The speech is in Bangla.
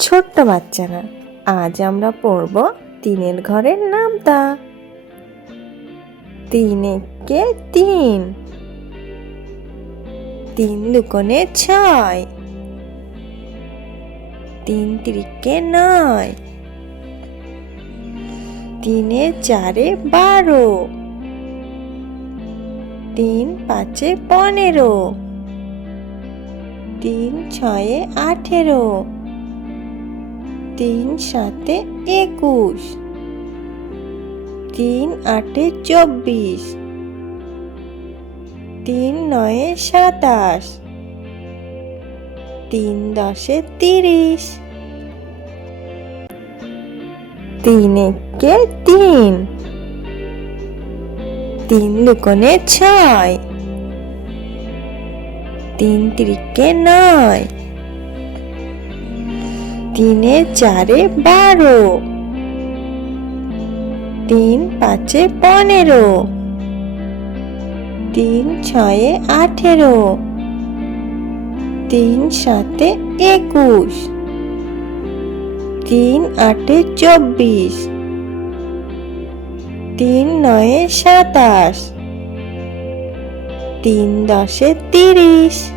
ছোট্ট বাচ্চারা আজ আমরা পড়ব তিনের ঘরের নামতা। তিন একে তিন? তিন দুকোণে ছয়। তিন তিরিকে নয়। তিনে চারে বারো। তিন পাঁচে পনেরো। তিন ছয়ে আঠেরো। তিন সাতে একুশ। তিন আটে চব্বিশ। তিন নয়ে সাতাশ। তিন দশে তিরিশ। তিন একে তিন। তিন দুকোণে ছয়। তিন তিরিকে নয়। তিনে চারে বারো। তিন পাঁচে পনেরো। তিন ছয়ে আঠেরো। তিন সাতে একুশ। তিন আটে চব্বিশ। তিন নয়ে সাতাশ। তিন দশে তিরিশ।